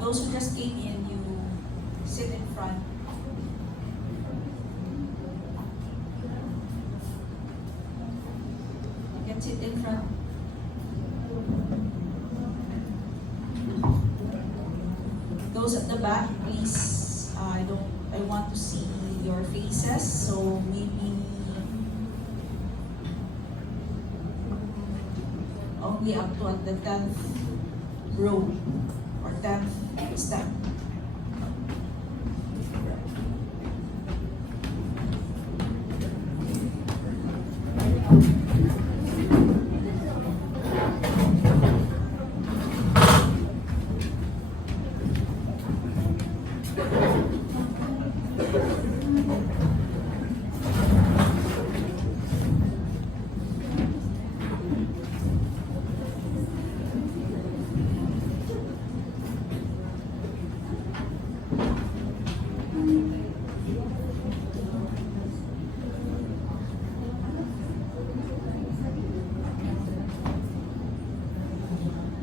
Those who just came in, you sit in front. You can sit in front. Those at the back, please, I want to see your faces, so maybe only up to at the 10th row or 10th step.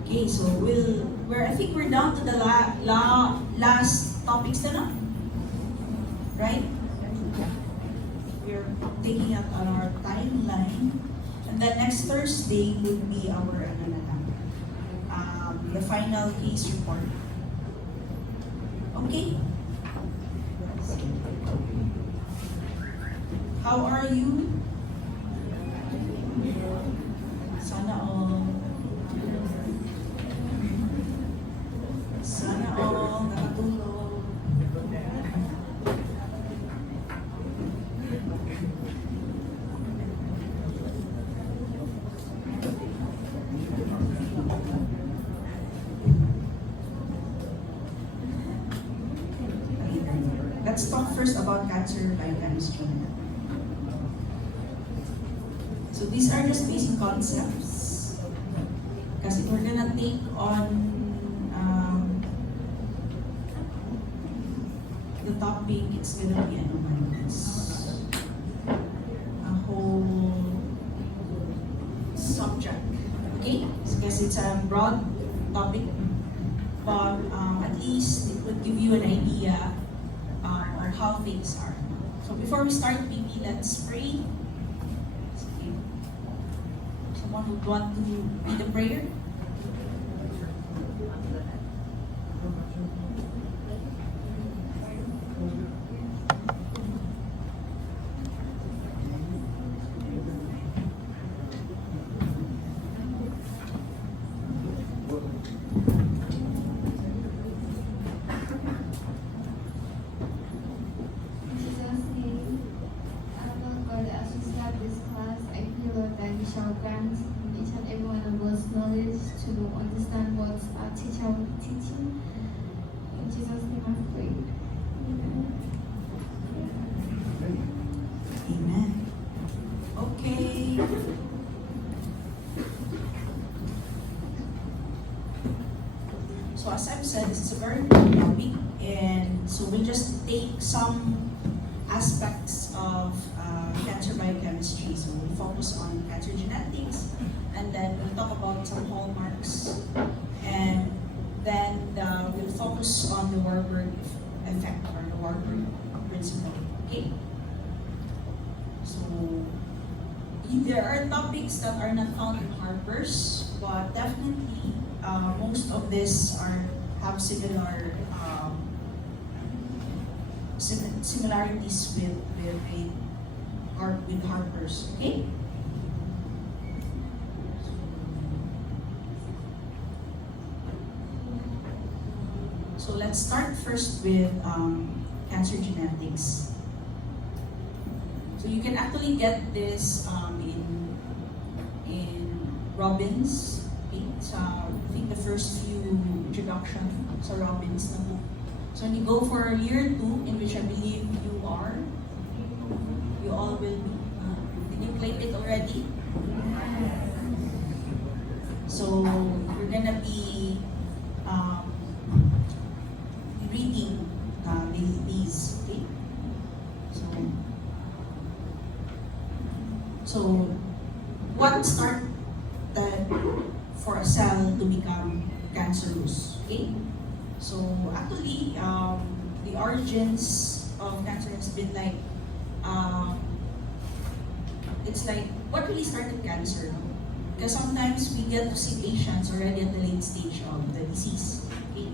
Okay, so I think we're down to the last topics na, no? Right? We're taking it on our timeline. And then next Thursday would be our the final case report. Okay? How are you? Sana all. Sana all nakatulog. Let's talk first about cancer biochemistry. So these are just basic concepts. Kasi we're gonna take on the topic, it's gonna be a whole subject. Okay? Because it's a broad topic, but at least it would give you an idea on how things are. So before we start, maybe let's pray. Okay. Someone would want to lead a prayer? Shall grant each and every one of us knowledge to understand what our teacher will be teaching. In Jesus' name I pray. Amen. Okay. So as I've said, this is a very important topic, and so we'll just take some aspects of cancer biochemistry. So we'll focus on cancer genetics, and then we'll talk about some hallmarks, and then we'll focus on the Warburg effect or the Warburg principle. Okay. So there are topics that are not found in Harper's, but definitely most of this have similar similarities with Harper's. Okay. So let's start first with cancer genetics. So you can actually get this in Robbins. Okay? So I think the first few introduction sa Robbins na book. So when you go for year 2, in which I believe you all will be. Did you claim it already? So you're gonna be reading these. Okay? So what started for a cell to become cancerous? Okay? So actually, the origins of cancer has been like, it's like what really started cancer. No? Because sometimes we get to see patients already at the late stage of the disease. Okay?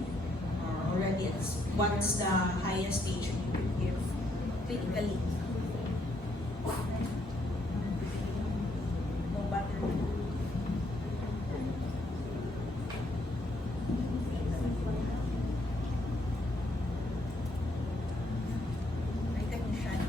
Already at what's the highest stage you could give clinically. No matter. May technician.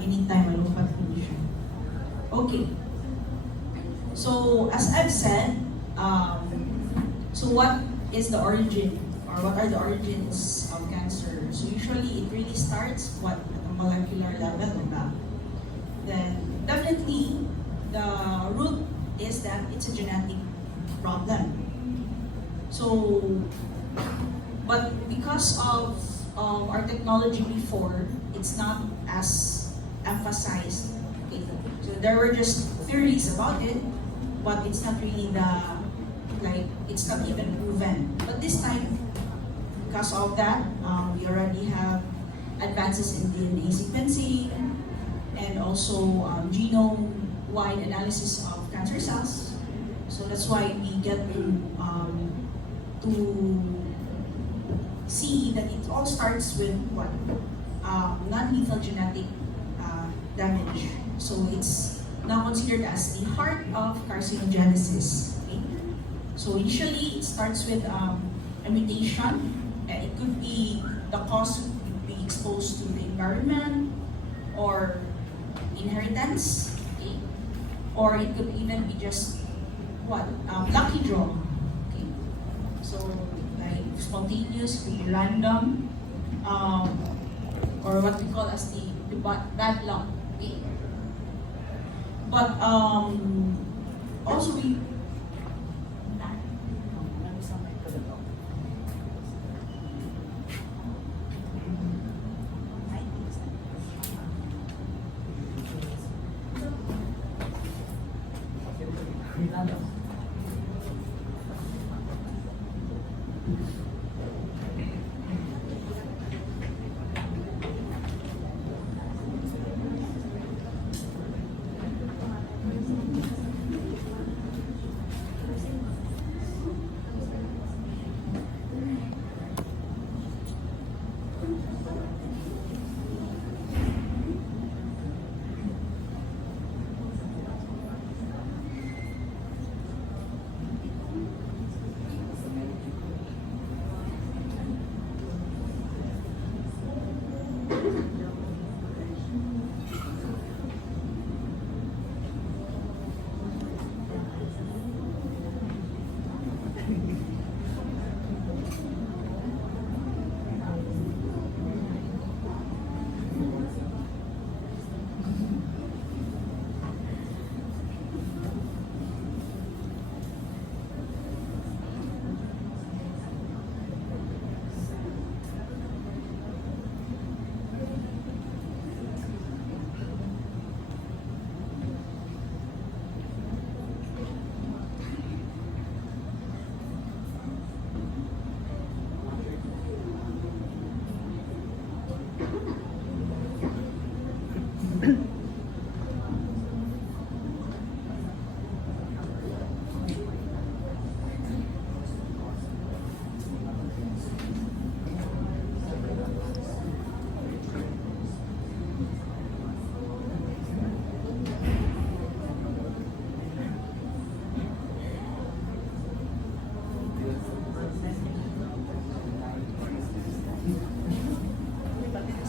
Anytime I look at condition. Okay. So as I've said, so what is the origin or what are the origins of cancer? So usually it really starts at a molecular level, diba? Then definitely the root is that it's a genetic problem. So, but because of our technology before, it's not as emphasized. Okay? So there were just theories about it, but it's not really it's not even proven. But this time, because of that, we already have advances in DNA sequencing and also genome-wide analysis of cancer cells. So that's why we get to see that it all starts with what? Non-lethal genetic damage. So it's now considered as the heart of carcinogenesis. Okay? So initially, it starts with a mutation. And it could be the cause could be exposed to the environment or inheritance, okay? Or it could even be just lucky draw. Okay? So like spontaneous, could be random, or what we call as the bad luck. Okay? But also we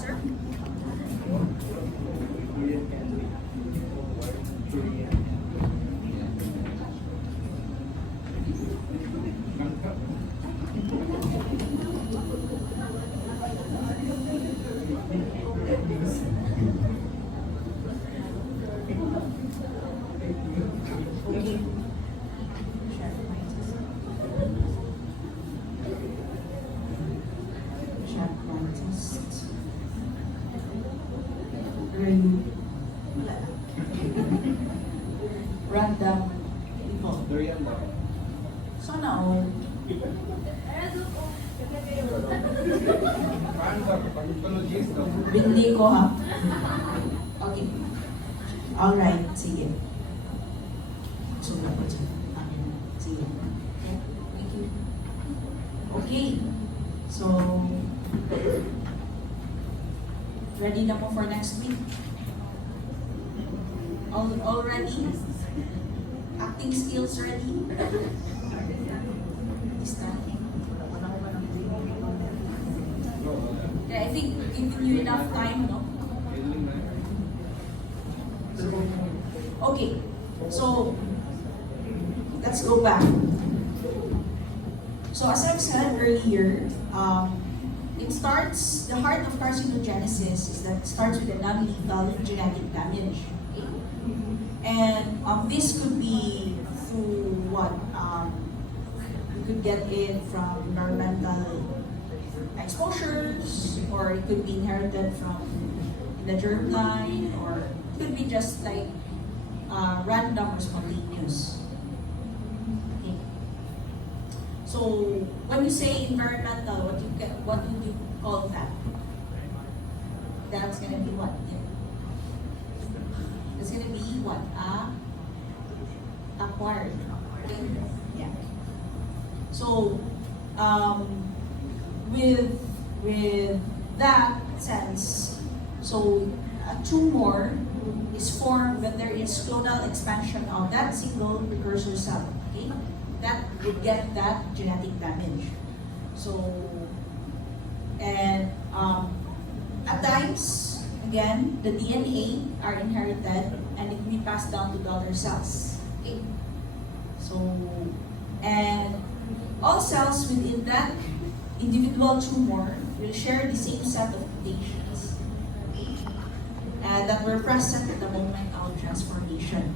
sir. Okay. Check my test. Review. Wala na. Random info. Sana all. Hindi ko ha. Okay. Alright, sige. So, dapat siya. Sige. Thank you. Okay. So, ready na po for next week? All ready? Acting skills ready? This time. Yeah, I think giving you enough time, no? Okay, so let's go back. So as I've said earlier, the heart of carcinogenesis is that it starts with a non-lethal genetic damage. Okay? And this could be through what? You could get it from environmental exposures, or it could be inherited from the germline, or it could be just like random or spontaneous. Okay. So when you say environmental, what would you call that? That's gonna be what? It's gonna be what? Acquired. Okay. Yeah. So with that sense, so a tumor is formed when there is clonal expansion of that single precursor cell. Okay, that would get that genetic damage. So, and at times, again, the DNA are inherited and it can be passed down to the other cells. Okay, so and all cells within that individual tumor will share the same set of mutations that were present at the moment of transformation.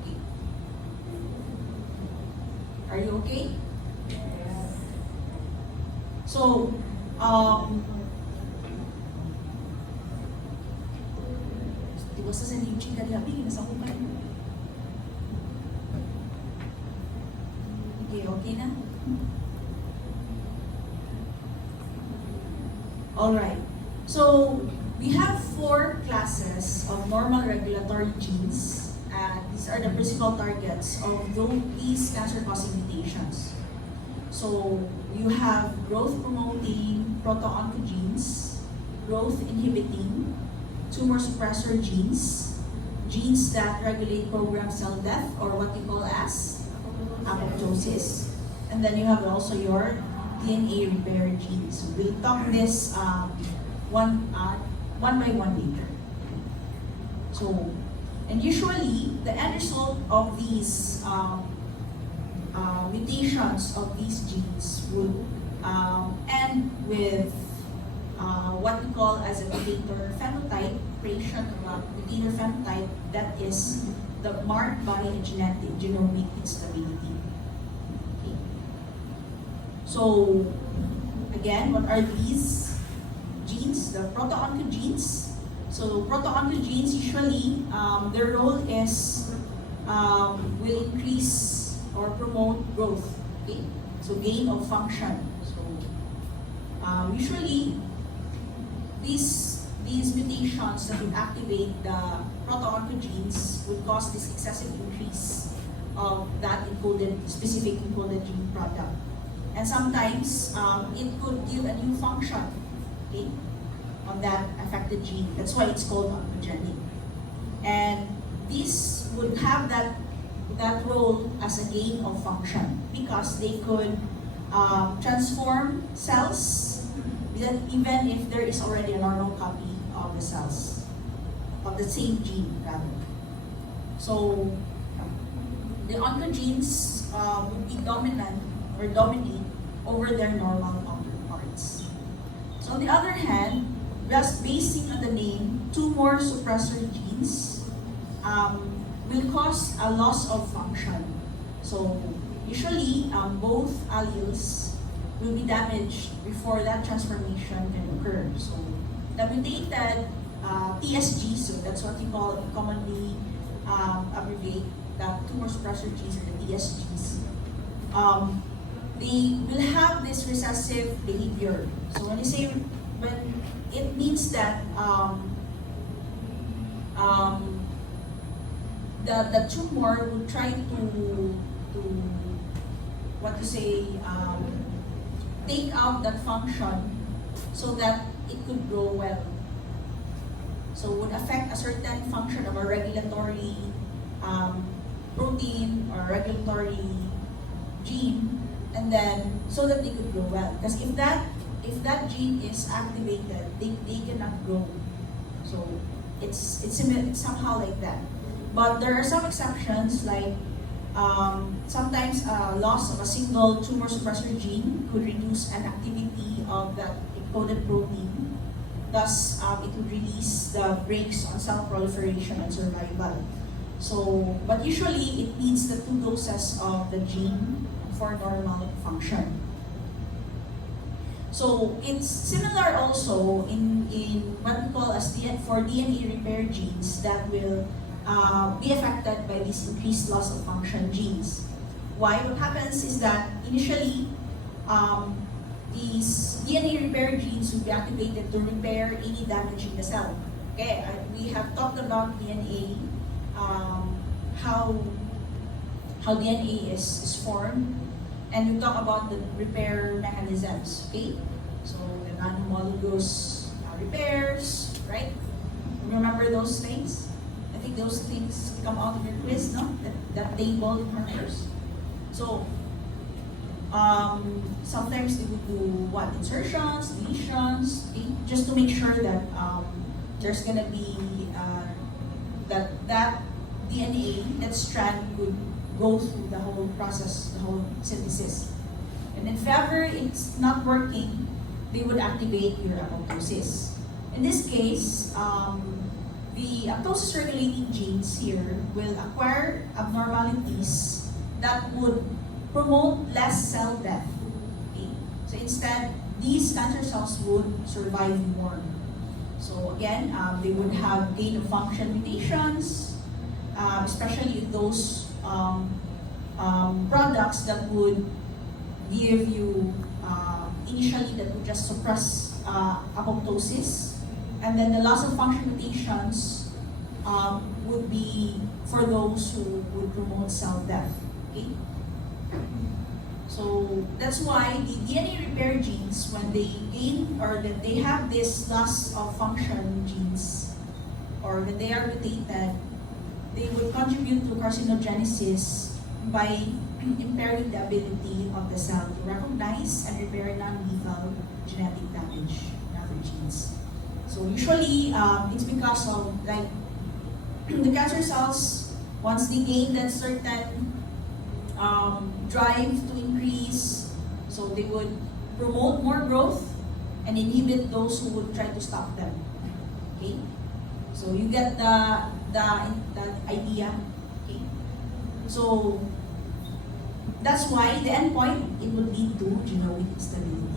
Okay. Are you okay? So, diba sa sanibching karihabi, nasa kuman. Okay na? Alright. So, we have 4 classes of normal regulatory genes. These are the principal targets of these cancer-causing mutations. So, you have growth-promoting proto-oncogenes, growth-inhibiting, tumor suppressor genes, genes that regulate programmed cell death, or what you call as apoptosis. And then you have also your DNA repair genes. We'll talk this one by one later. So, and usually the end result of these mutations of these genes would end with what we call as a mutator phenotype, creation of a mutator phenotype that is marked by a genomic instability. Okay. So, again, what are these genes? The proto-oncogenes. So, proto-oncogenes usually, their role is will increase or promote growth. Okay. So, gain of function. So, usually, these mutations that would activate the proto-oncogenes would cause this excessive increase of that specific encoded gene product. And sometimes it could give a new function, okay, on that affected gene. That's why it's called oncogenic. And this would have that role as a gain of function because they could transform cells, that even if there is already a normal copy of the cells, of the same gene rather. So the oncogenes would be dominant or dominate over their normal counterparts. So on the other hand, just basing on the name, tumor suppressor genes will cause a loss of function. So usually, both alleles will be damaged before that transformation can occur. So the mutated TSG, so that's what you call commonly abbreviate the tumor suppressor genes or the TSGs. They will have this recessive behavior. So when it means that the tumor will try to take out that function so that it could grow well. So would affect a certain function of a regulatory protein or regulatory gene, and then so that they could grow well. Because if that gene is activated, they cannot grow. So it's somehow like that. But there are some exceptions, like sometimes loss of a single tumor suppressor gene could reduce an activity of that encoded protein. Thus, it would release the brakes on cell proliferation and survival. So, but usually it needs the 2 doses of the gene for normal function. So it's similar also in what we call as for DNA repair genes that will be affected by this increased loss of function genes. Why? What happens is that initially these DNA repair genes will be activated to repair any damage in the cell. Okay, we have talked about DNA, how DNA is formed, and we talk about the repair mechanisms. Okay, so the non-homologous repairs, right? Remember those things? I think those things come out of your quiz, no? That table markers. So sometimes they would do what? Insertions, deletions, okay? Just to make sure that there's gonna be that DNA, that strand could go through the whole process, the whole synthesis. And if ever it's not working, they would activate your apoptosis. In this case, the apoptosis regulating genes here will acquire abnormalities that would promote less cell death. Okay? So instead, these cancer cells would survive more. So again, they would have gain of function mutations, especially those products that would give you initially that would just suppress apoptosis, and then the loss of function mutations would be for those who would promote cell death. Okay? So that's why the DNA repair genes, when they gain or that they have this loss of function genes, or when they are mutated, they would contribute to carcinogenesis by impairing the ability of the cell to recognize and repair non-lethal genetic damage in other genes. So usually, it's because of like the cancer cells, once they gain that certain drive to increase, so they would promote more growth and inhibit those who would try to stop them. Okay, so you get the idea. Okay, so that's why the endpoint, it would lead to genomic instability.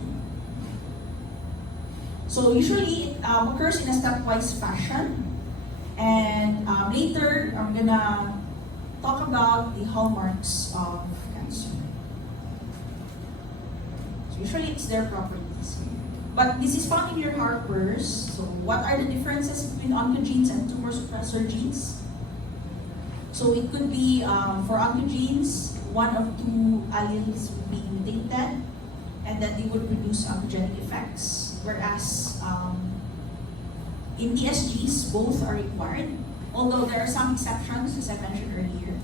So usually it occurs in a stepwise fashion, and later I'm gonna talk about the hallmarks of cancer. So usually it's their properties. But this is found in your Harper's. So what are the differences between oncogenes and tumor suppressor genes? So it could be for oncogenes, one of 2 alleles would be mutated, and then they would produce oncogenic effects. Whereas in TSGs, both are required, although there are some exceptions, as I mentioned earlier.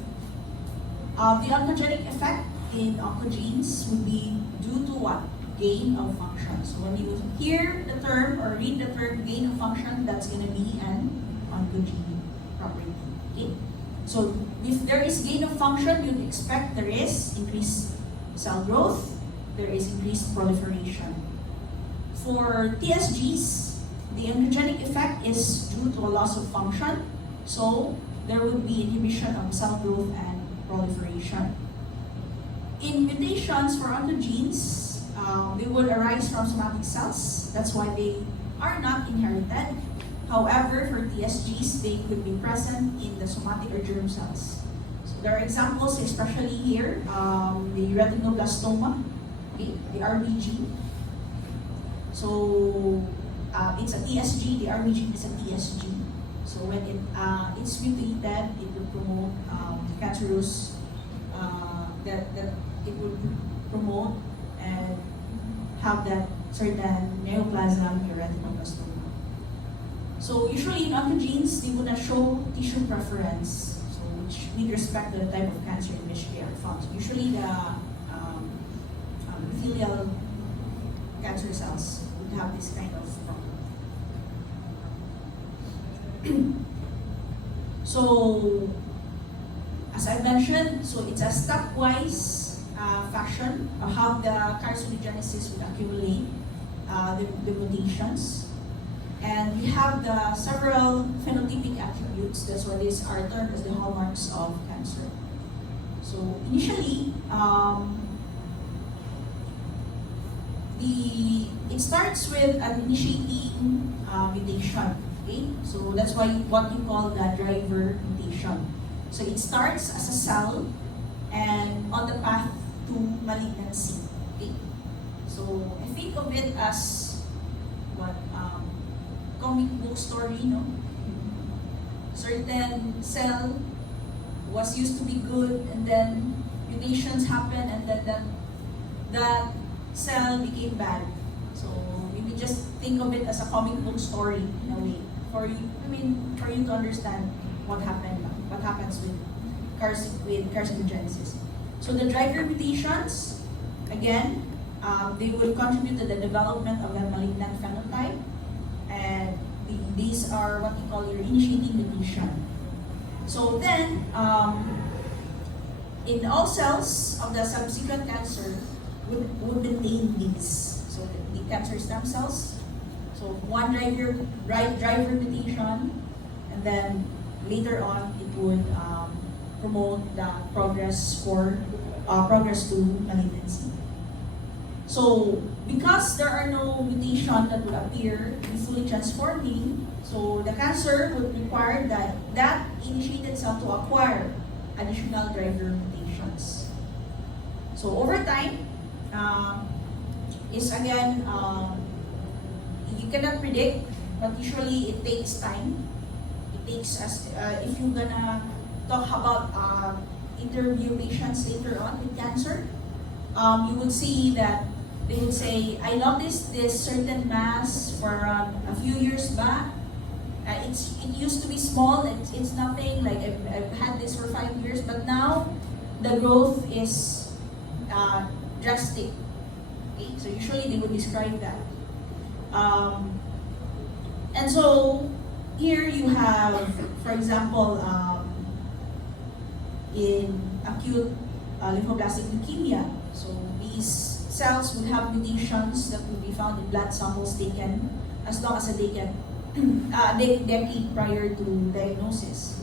The oncogenic effect in oncogenes would be due to what? Gain of function. So when you hear the term or read the term gain of function, that's going to be an oncogene property. Okay? So if there is gain of function, you'd expect there is increased cell growth, there is increased proliferation. For TSGs, the oncogenic effect is due to a loss of function, so there would be inhibition of cell growth and proliferation. In mutations for oncogenes, they would arise from somatic cells. That's why they are not inherited. However, for TSGs, they could be present in the somatic or germ cells. So there are examples, especially here, the retinoblastoma, okay, the RBG. So it's a TSG, the RBG is a TSG. So when it's mutated, it would promote cancerous, that it would promote and have that certain neoplasm in retinoblastoma. So usually in oncogenes, they would not show tissue preference, so which with respect to the type of cancer in which they are found. So usually the epithelial cancer cells would have this kind of problem. So as I mentioned, so it's a stepwise fashion of how the carcinogenesis would accumulate the mutations. And we have the several phenotypic attributes. That's why these are termed as the hallmarks of cancer. So initially, it starts with an initiating mutation. Okay, so that's why what you call the driver mutation. So it starts as a cell and on the path to malignancy. Okay, so I think of it as what comic book story, no? Certain cell was used to be good, and then mutations happen, and then that cell became bad. So maybe just think of it as a comic book story in a way, for you to understand what happens with carcinogenesis. So the driver mutations, again, they would contribute to the development of a malignant phenotype. And these are what you call your initiating mutation. So then, in all cells of the subsequent cancer would maintain these. So the cancer stem cells. So one driver mutation, and then later on it would promote the progress to malignancy. So, because there are no mutation that would appear in fully transforming, so the cancer would require that initiated cell to acquire additional driver mutations. So, over time, is again, you cannot predict, but usually it takes time. It takes, if you're gonna talk about interview patients later on with cancer, you will see that they would say, I noticed this certain mass for a few years back. It used to be small, it's nothing, like I've had this for 5 years, but now the growth is drastic. Okay? So usually they would describe that. And so here you have, for example, in acute lymphoblastic leukemia, so these cells will have mutations that will be found in blood samples taken as long as a decade prior to diagnosis.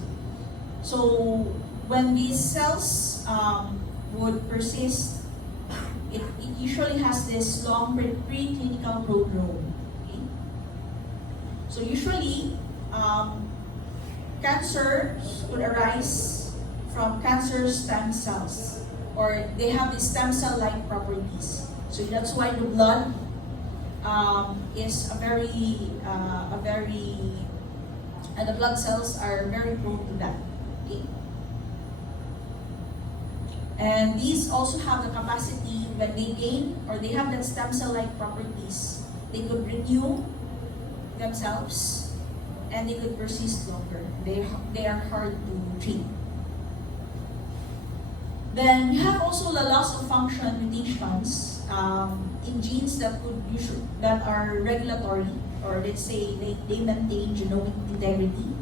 So when these cells would persist, it usually has this long preclinical prodrome. Okay? So usually, cancers would arise from cancer stem cells, or they have these stem cell-like properties. So that's why the blood is and the blood cells are very prone to that. Okay? And these also have the capacity, when they gain or they have that stem cell-like properties, they could renew themselves and they could persist longer. They are hard to treat. Then we have also the loss of function mutations in genes that are regulatory, or let's say they maintain genomic integrity.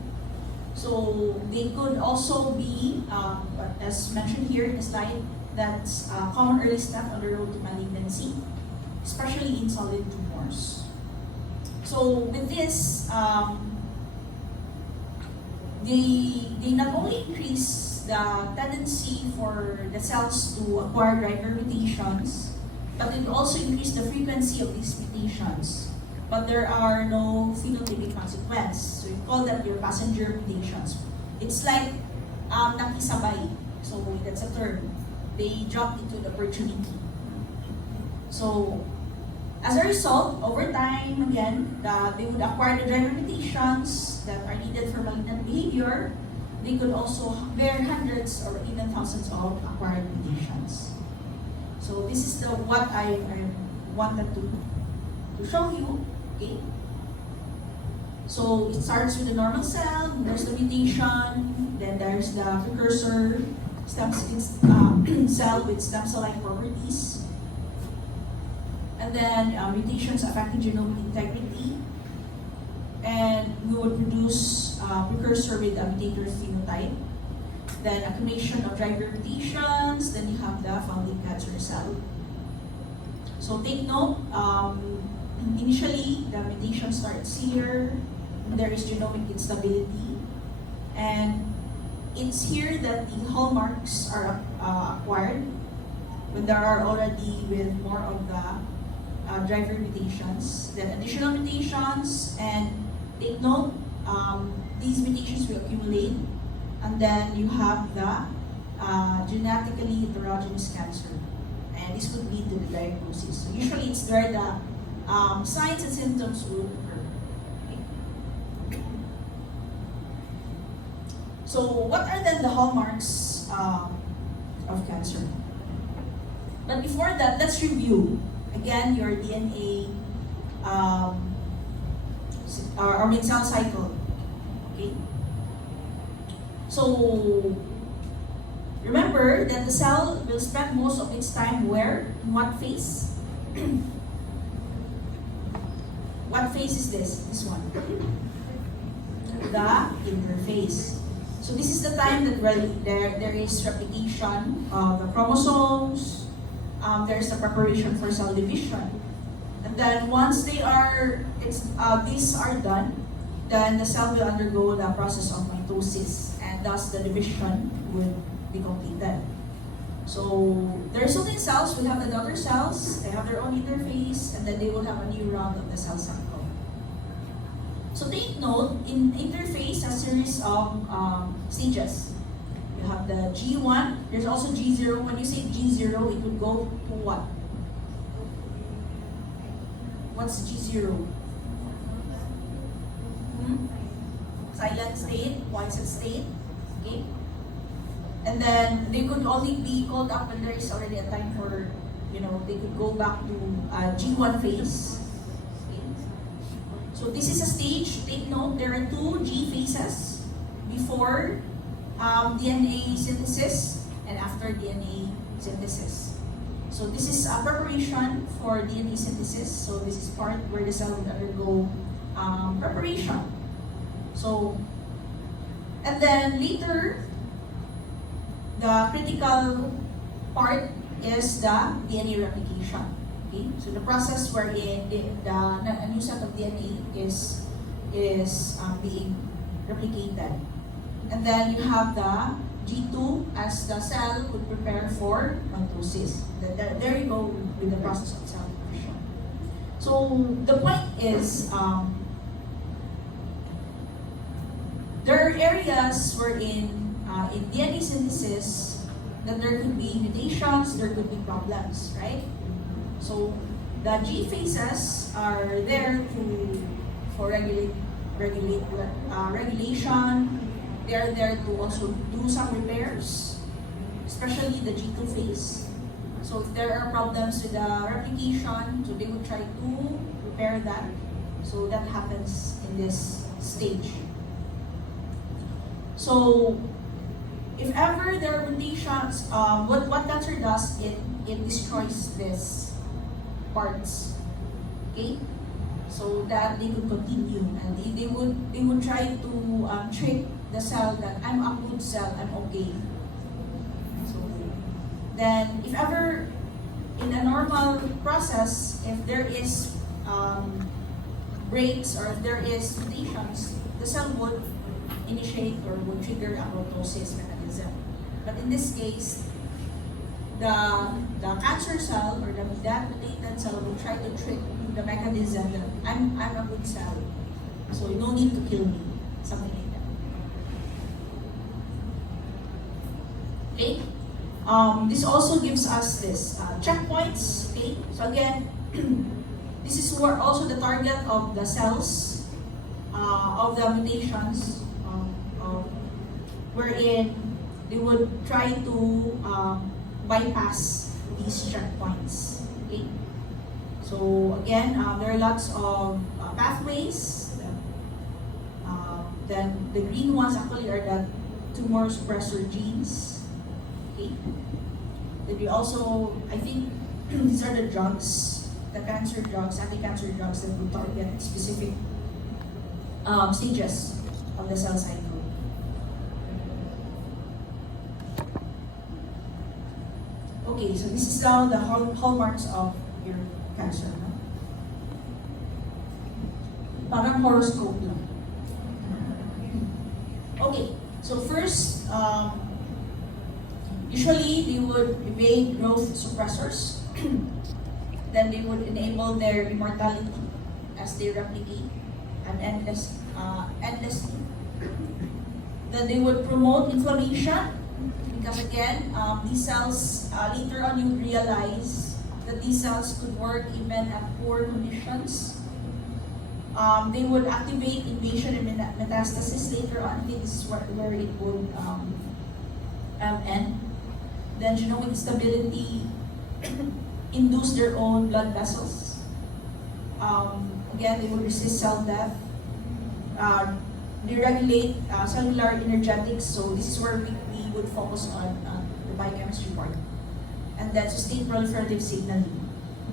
So they could also be, as mentioned here in the slide, that's a common early step on the road to malignancy, especially in solid tumors. So with this, they not only increase the tendency for the cells to acquire driver mutations, but it also increase the frequency of these mutations. But there are no phenotypic consequence. So we call that your passenger mutations. It's like nakisabay. So that's a term. They drop into the opportunity. So as a result, over time, again, they would acquire the driver mutations that are needed for malignant behavior. They could also bear hundreds or even thousands of acquired mutations. So this is what I wanted to show you. Okay. So it starts with the normal cell. There's the mutation. Then there's the precursor cell with stem cell-like properties. And then mutations affecting genomic integrity. And we would produce precursor with a mutator phenotype. Then accumulation of driver mutations. Then you have the founding cancer cell. So take note, initially the mutation starts here. There is genomic instability. And it's here that the hallmarks are acquired when there are already with more of the driver mutations, then additional mutations, and take note, these mutations will accumulate, and then you have the genetically heterogeneous cancer, and this would lead to the diagnosis. So usually it's where the signs and symptoms will occur. Okay. So what are then the hallmarks of cancer? But before that, let's review again your DNA or cell cycle. Okay. So remember that the cell will spend most of its time where? In what phase? What phase is this? This one. The interphase. So this is the time that there is replication of the chromosomes. There's the preparation for cell division. And then once these are done, then the cell will undergo the process of mitosis, and thus the division would be completed. So the resulting cells will have the daughter cells, they have their own interphase, and then they will have a new round of the cell cycle. So take note, in interphase, a series of stages. You have the G1, there's also G0. When you say G0, it would go to what? What's G0? Silent state, quiescent state. Okay? And then they could only be called up when there is already a time for, they could go back to G1 phase. Okay? So this is a stage. Take note, there are two G phases before DNA synthesis and after DNA synthesis. So this is a preparation for DNA synthesis. So this is part where the cell will undergo preparation. So, and then later, the critical part is the DNA replication. Okay, so the process wherein a new set of DNA is being replicated. And then you have the G2 as the cell would prepare for mitosis. There you go with the process of cell division. So the point is, there are areas wherein in DNA synthesis that there could be mutations, there could be problems, right? So the G phases are there for regulation. They are there to also do some repairs, especially the G2 phase. So if there are problems with the replication, so they would try to repair that. So that happens in this stage. So if ever there are mutations, what cancer does, it destroys these parts. Okay? So that they could continue, and they would try to trick the cell that I'm a good cell, I'm okay. So then, if ever in a normal process, if there is breaks or if there is mutations, the cell would initiate or would trigger apoptosis mechanism. But in this case, the cancer cell or that mutated cell will try to trick the mechanism that I'm a good cell, so you don't need to kill me, something like that. Okay. This also gives us this checkpoints. Okay. So again, this is where also the target of the cells of the mutations, wherein they would try to bypass these checkpoints. Okay. So again, there are lots of pathways. Then the green ones actually are the tumor suppressor genes. Okay. Then we also, I think, these are the drugs, the cancer drugs, anti-cancer drugs that would target specific stages of the cell cycle. Okay, so this is now the hallmarks of your cancer. No? Parang horoscope lang. Okay, so first, usually they would evade growth suppressors. Then they would enable their immortality as they replicate and endlessly. Then they would promote inflammation because again, these cells, later on you realize that these cells could work even at poor conditions. They would activate invasion and metastasis later on. I think this is where it would end. Then genomic instability induce their own blood vessels. Again, they would resist cell death. They regulate cellular energetics, so this is where we would focus on the biochemistry part. And then sustain proliferative signaling.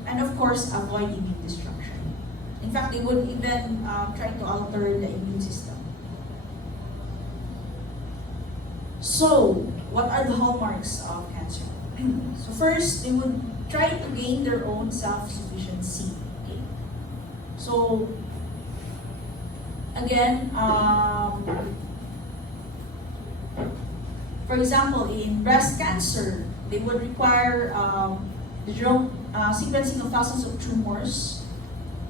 And of course, avoid immune destruction. In fact, they would even try to alter the immune system. So, what are the hallmarks of cancer? So first, they would try to gain their own self-sufficiency. Okay? So, again, for example, in breast cancer, they would require the genome sequencing of thousands of tumors,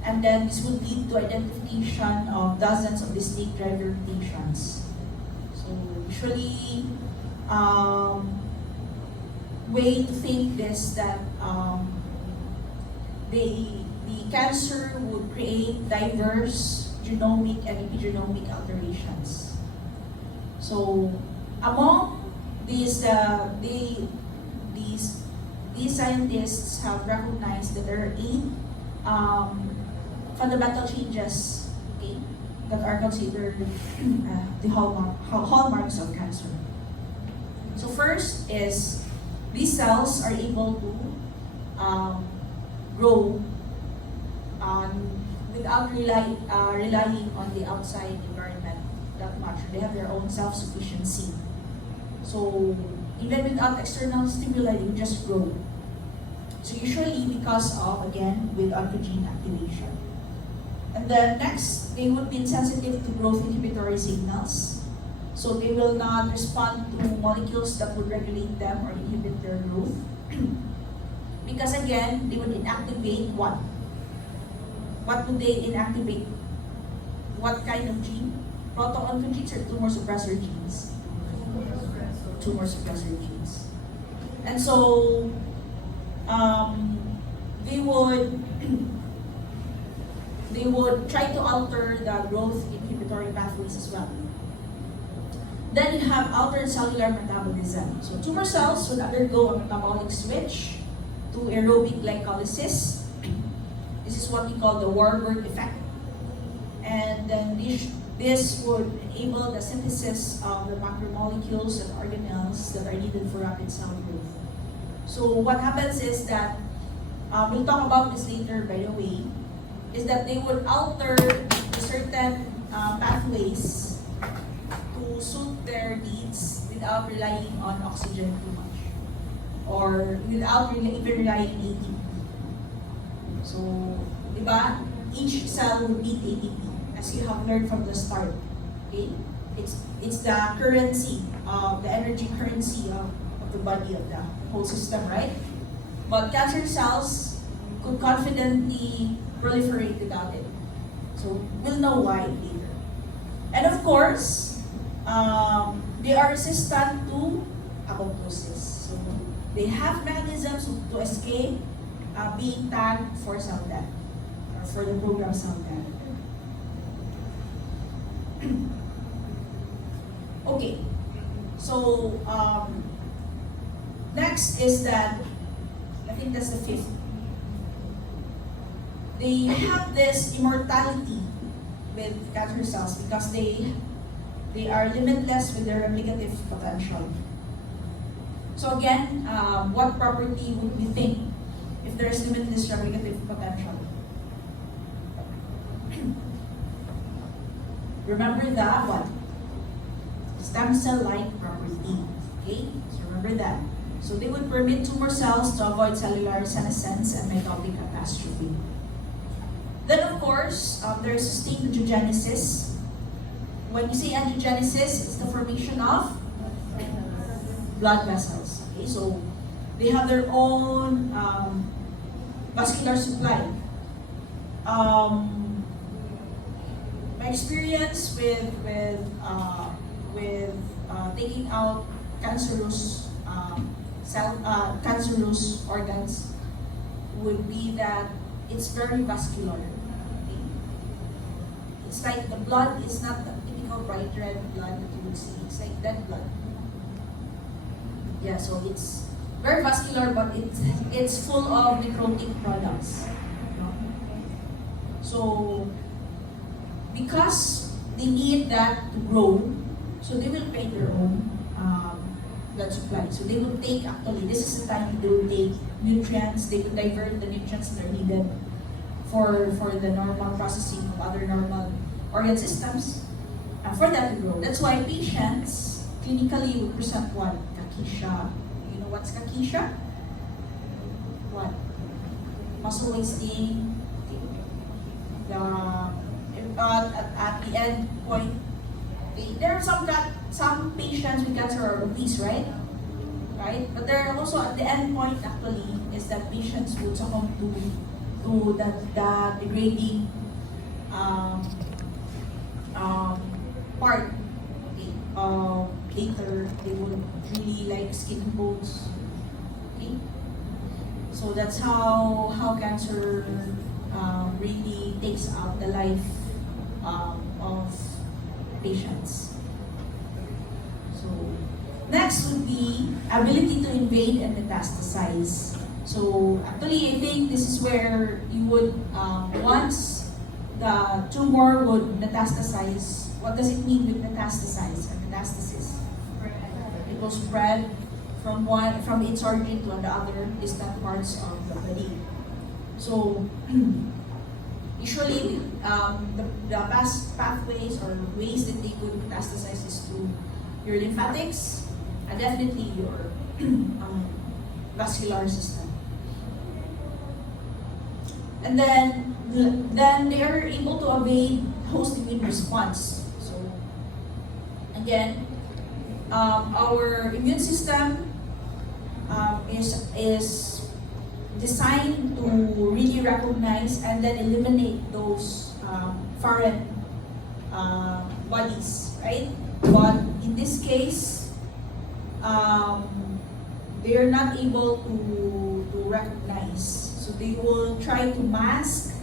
and then this would lead to identification of dozens of distinct driver mutations. So usually, way to think this that the cancer would create diverse genomic and epigenomic alterations. So among these scientists have recognized that there are 8 fundamental changes, okay, that are considered the hallmarks of cancer. So first is these cells are able to grow without relying on the outside environment that much. They have their own self-sufficiency. So even without external stimuli, they just grow. So usually because of, again, with oncogene activation. And then next, they would be insensitive to growth inhibitory signals. So they will not respond to molecules that would regulate them or inhibit their growth. Because again, they would inactivate what? What would they inactivate? What kind of gene? Proto-oncogenes or tumor suppressor genes? Tumor suppressor genes. And so, they would try to alter the growth inhibitory pathways as well. Then you have altered cellular metabolism. So tumor cells would undergo a metabolic switch to aerobic glycolysis. This is what we call the Warburg effect. And then This would enable the synthesis of the macromolecules and organelles that are needed for rapid cell growth. So what happens is that, we'll talk about this later by the way, is that they would alter certain pathways to suit their needs without relying on oxygen too much or without even relying on ATP. So, di ba? Each cell will need ATP as you have learned from the start. Okay? It's the currency, the energy currency of the body of the whole system, right? But cancer cells could confidently proliferate without it. So we'll know why later. And of course, they are resistant to apoptosis. So they have mechanisms to escape being tagged for cell death or for the program cell death. Okay, so next is that, I think that's the fifth. They have this immortality with cancer cells because they are limitless with their replicative potential. So again, what property would we think if there is limitless replicative potential? Remember that what? Stem cell-like property. Okay, so remember that. So they would permit tumor cells to avoid cellular senescence and mitotic catastrophe. Then of course, there is sustained angiogenesis. When you say angiogenesis, it's the formation of blood vessels. Okay, so they have their own vascular supply. My experience with taking out cancerous cancerous organs would be that it's very vascular. Okay? It's like the blood is not the typical bright red blood that you would see. It's like that blood. Yeah, so it's very vascular, but it's full of necrotic products. So because they need that to grow, so they will create their own blood supply. So they will take, actually, this is the time they will take nutrients, they will divert the nutrients that are needed for the normal processing of other normal organ systems for that to grow. That's why patients clinically will present what? Cachexia. You know what's cachexia? What? Muscle wasting. At the end point, there are some patients with cancer are obese, right? But there are also at the end point actually is that patients would succumb to the degrading part. Okay, later they would really like skin and bones. Okay, so that's how cancer really takes out the life of patients. So next would be ability to invade and metastasize. So actually, I think this is where you would once the tumor would metastasize. What does it mean with metastasize or metastasis? It will spread from its origin to the other distant parts of the body. So usually the pathways or ways that they could metastasize is through your lymphatics and definitely your vascular system. And then they are able to evade host immune response. So again, our immune system is designed to really recognize and then eliminate those foreign bodies, right? But in this case, they are not able to recognize. So they will try to mask,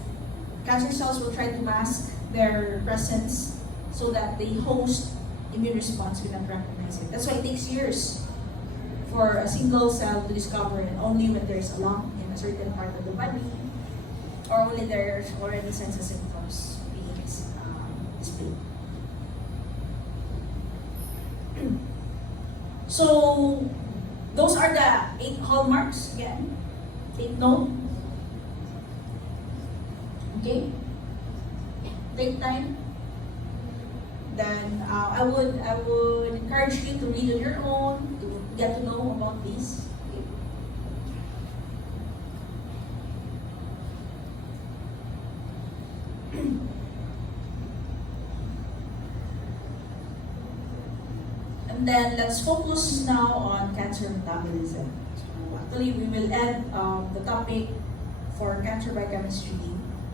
cancer cells will try to mask their presence so that the host immune response will not recognize it. That's why it takes years for a single cell to discover it, only when there's a lump in a certain part of the body or only there's already sense of symptoms being displayed. So, those are the 8 hallmarks again. Take note. Okay? Take time. Then I would encourage you to read on your own, to get to know about this. Okay? And then let's focus now on cancer metabolism. So actually, we will end the topic for cancer biochemistry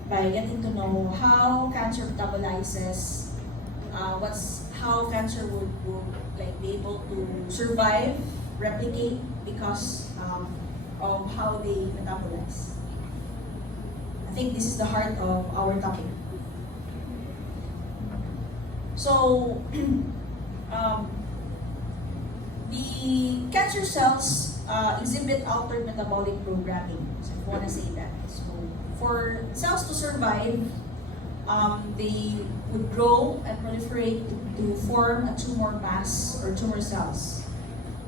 by getting to know how cancer metabolizes, how cancer would like be able to survive, replicate because of how they metabolize. I think this is the heart of our topic. So, the cancer cells exhibit altered metabolic programming. So if you want to say that. So for cells to survive, they would grow and proliferate to form a tumor mass or tumor cells.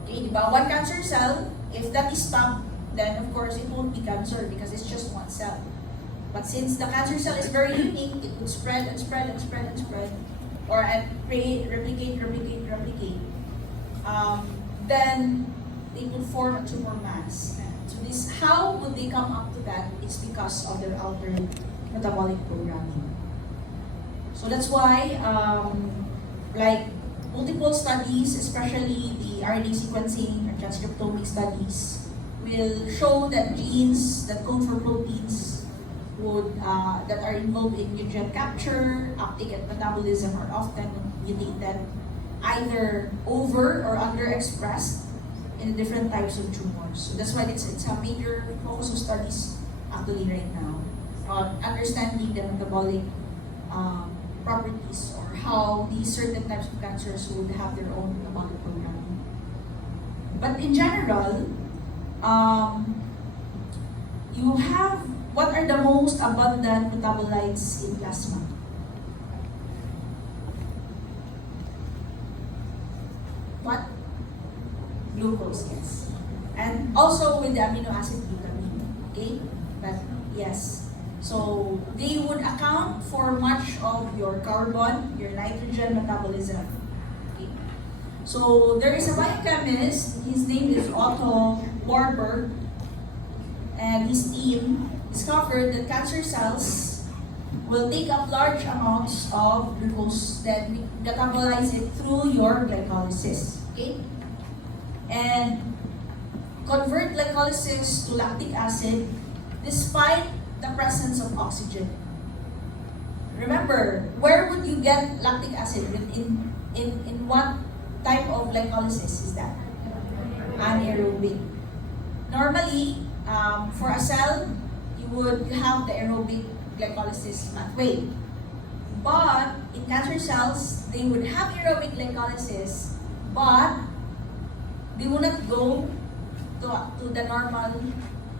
Okay, diba? One cancer cell, if that is stopped, then of course it won't be cancer because it's just one cell. But since the cancer cell is very unique, it would spread and spread and spread and spread, or replicate. Then they would form a tumor mass. So this, how would they come up to that? It's because of their altered metabolic programming. So that's why, like multiple studies, especially the RNA sequencing or transcriptomic studies, will show that genes that code for proteins that are involved in nutrient capture, uptake, and metabolism are often mutated, either over or underexpressed in different types of tumors. So that's why it's a major focus of studies actually right now on understanding the metabolic properties or how these certain types of cancers would have their own metabolic programming. But in general, you have, what are the most abundant metabolites in plasma? What? Glucose, yes. And also with the amino acid glutamine, okay? But yes, so they would account for much of your carbon, your nitrogen metabolism. Okay? So there is a biochemist, his name is Otto Warburg, and his team discovered that cancer cells will take up large amounts of glucose, then metabolize it through your glycolysis. Okay? And convert glycolysis to lactic acid despite the presence of oxygen. Remember, where would you get lactic acid? In what type of glycolysis is that? Anaerobic. Normally, for a cell, you would have the aerobic glycolysis pathway. But in cancer cells, they would have aerobic glycolysis, but they will not go to the normal.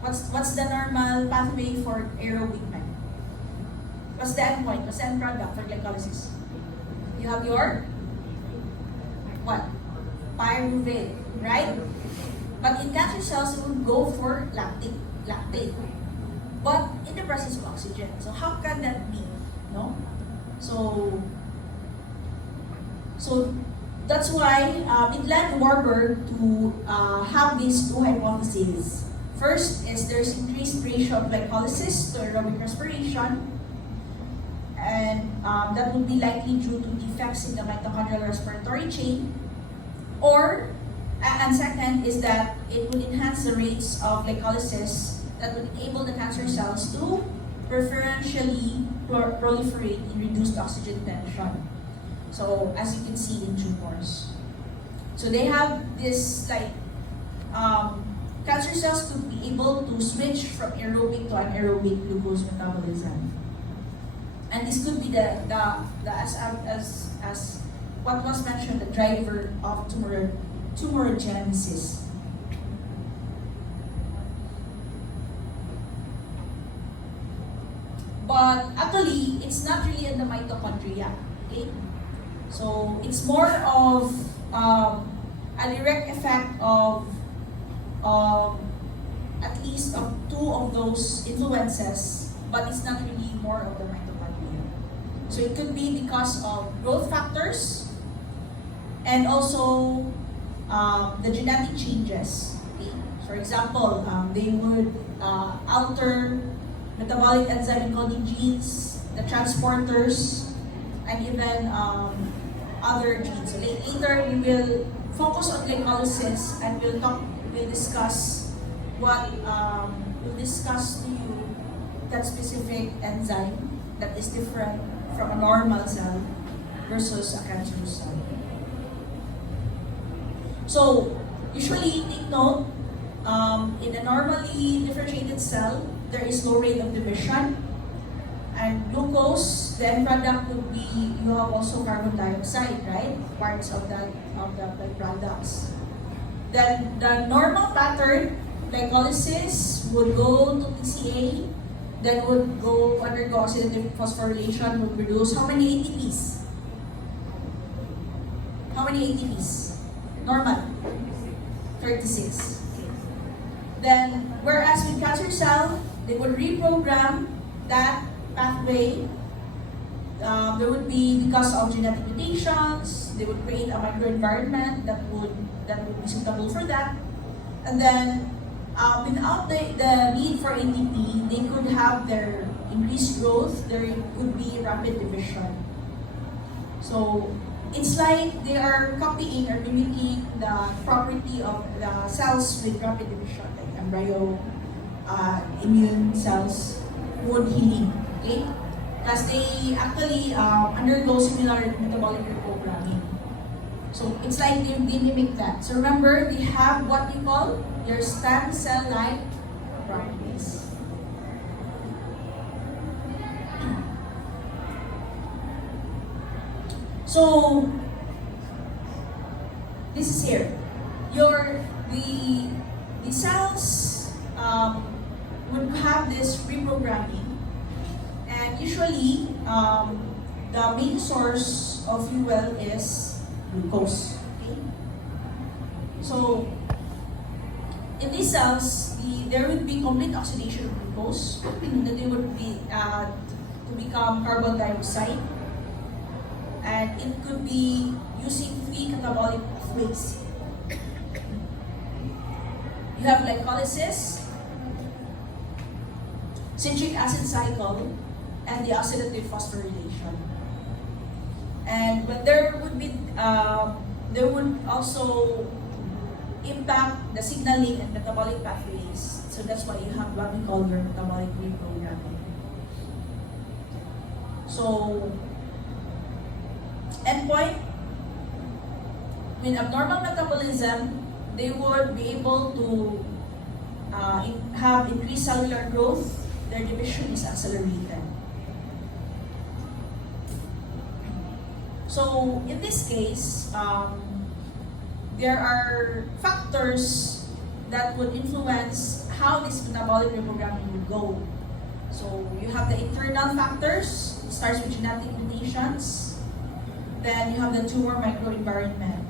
What's the normal pathway for aerobic men? What's the end point? What's the end product for glycolysis? You have your what? Pyruvate, right? But in cancer cells, it would go for lactate. But in the presence of oxygen. So how can that be? No? So that's why it led Warburg to have these two hypotheses. First is there's increased ratio of glycolysis to aerobic respiration, and that would be likely due to defects in the mitochondrial respiratory chain. Or, and second is that it would enhance the rates of glycolysis that would enable the cancer cells to preferentially proliferate in reduced oxygen tension. So, as you can see in tumors. So they have this like, cancer cells to be able to switch from aerobic to anaerobic glucose metabolism. And this could be the as what was mentioned, the driver of tumorigenesis. But actually, it's not really in the mitochondria. Okay, so it's more of a direct effect of at least of two of those influences, but it's not really more of the mitochondria. So it could be because of growth factors and also the genetic changes. Okay? For example, they would alter metabolic enzyme encoding genes, the transporters, and even other genes. So later we will focus on glycolysis and we'll discuss we'll discuss to you that specific enzyme that is different from a normal cell versus a cancerous cell. So usually take note, in a normally differentiated cell, there is low rate of division. And glucose, the end product would be, you have also carbon dioxide, right? Parts of the byproducts. Then the normal pattern, glycolysis would go to TCA, then would go undergo oxidative phosphorylation, would produce how many ATPs? How many ATPs? Normal? 36. Then, whereas with cancer cell, they would reprogram that pathway. There would be, because of genetic mutations, they would create a microenvironment that would be suitable for that. And then, without the need for ATP, they could have their increased growth. There would be rapid division. So it's like they are copying or mimicking the property of the cells with rapid division, like embryo, immune cells, wound healing. Okay? Because they actually undergo similar metabolic reprogramming. So it's like they mimic that. So remember, they have what we call your stem cell-like properties. So this is here. The cells would have this reprogramming. And usually, the main source of fuel is glucose. Okay? So, in these cells, there would be complete oxidation of glucose. That they would be to become carbon dioxide. And it could be using 3 catabolic pathways. You have glycolysis, citric acid cycle, and the oxidative phosphorylation. And when there would also impact the signaling and metabolic pathways. So that's why you have what we call your metabolic reprogramming. So, endpoint, with abnormal metabolism, they would be able to have increased cellular growth. Their division is accelerated. So in this case, there are factors that would influence how this metabolic reprogramming would go. So you have the internal factors, it starts with genetic mutations. Then you have the tumor microenvironment.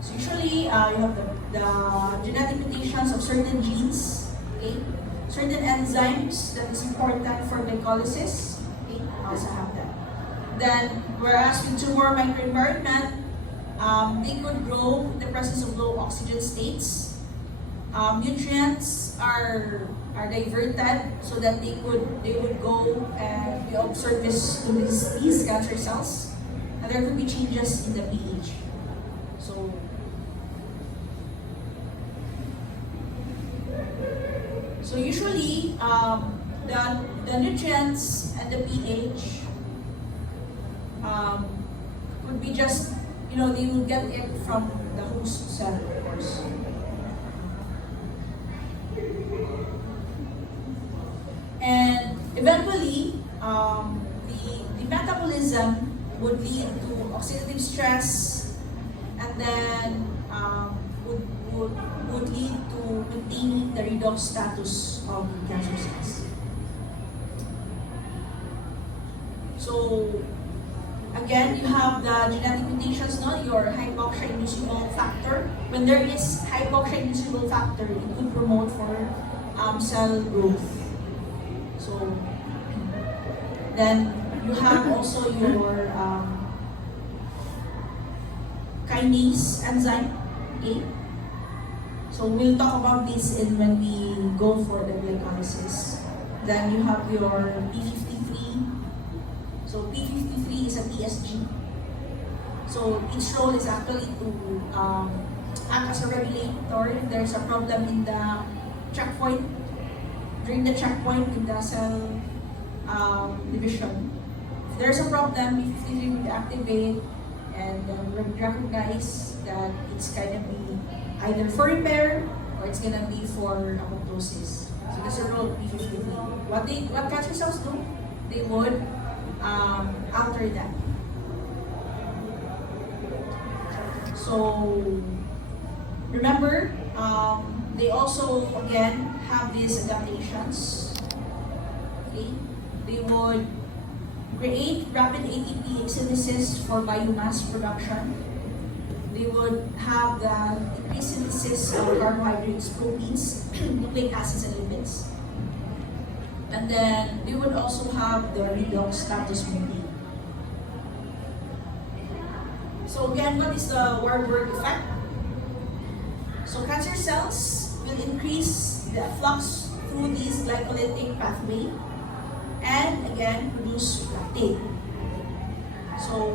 So usually you have the genetic mutations of certain genes, okay? Certain enzymes that is important for glycolysis, okay? Also have that. Then, whereas with tumor microenvironment, they could grow in the presence of low oxygen states. Nutrients are diverted so that they would go and be of service to these cancer cells. And there could be changes in the pH. So usually, the nutrients and the pH would be just, they will get it from the host cell, of course. And eventually, the metabolism would lead to oxidative stress, and then would lead to maintaining the redox status of cancer cells. So, again, you have the genetic mutations, no? Your hypoxia-inducible factor. When there is hypoxia-inducible factor, it could promote for cell growth. So, then you have also your kinase enzyme. Okay? So we'll talk about this when we go for the glycolysis. Then you have your P53. So P53 is a TSG. So its role is actually to act as a regulator if there's a problem in the checkpoint, during the checkpoint in the cell division. If there's a problem, P53 will activate and recognize that it's gonna be either for repair or it's gonna be for apoptosis. So that's the role of P53. What cancer cells do? They would alter that. So remember, they also again have these adaptations. Okay, they would create rapid ATP synthesis for biomass production. They would have the increased synthesis of carbohydrates, proteins, nucleic acids, and lipids. And then they would also have the redox status maintained. So again, what is the Warburg effect? So cancer cells will increase the flux through this glycolytic pathway and again produce lactate. So